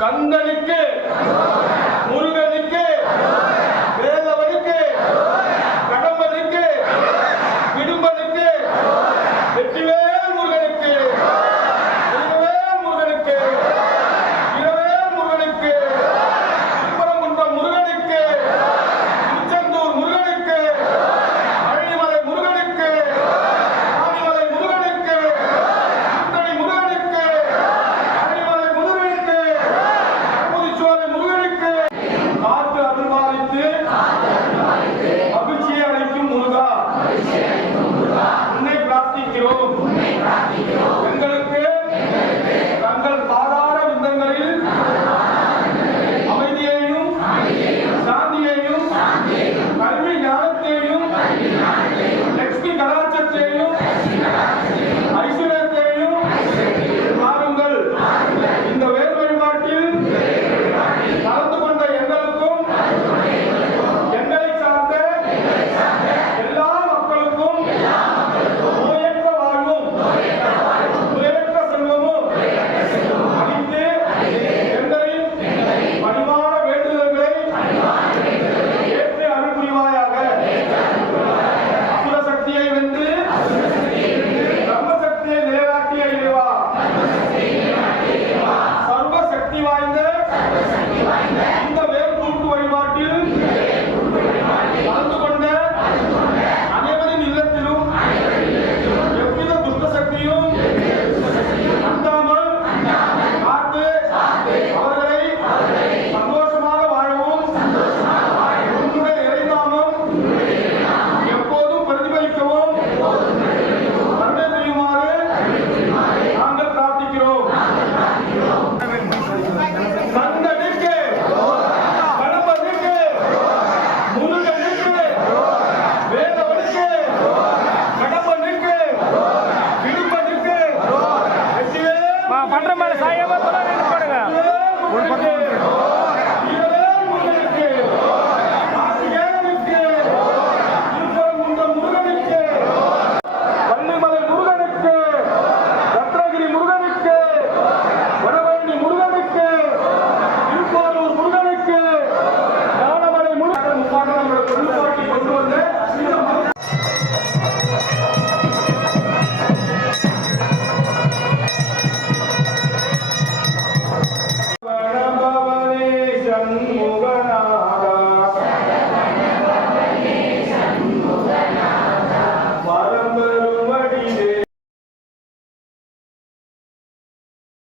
கந்தனுக்கு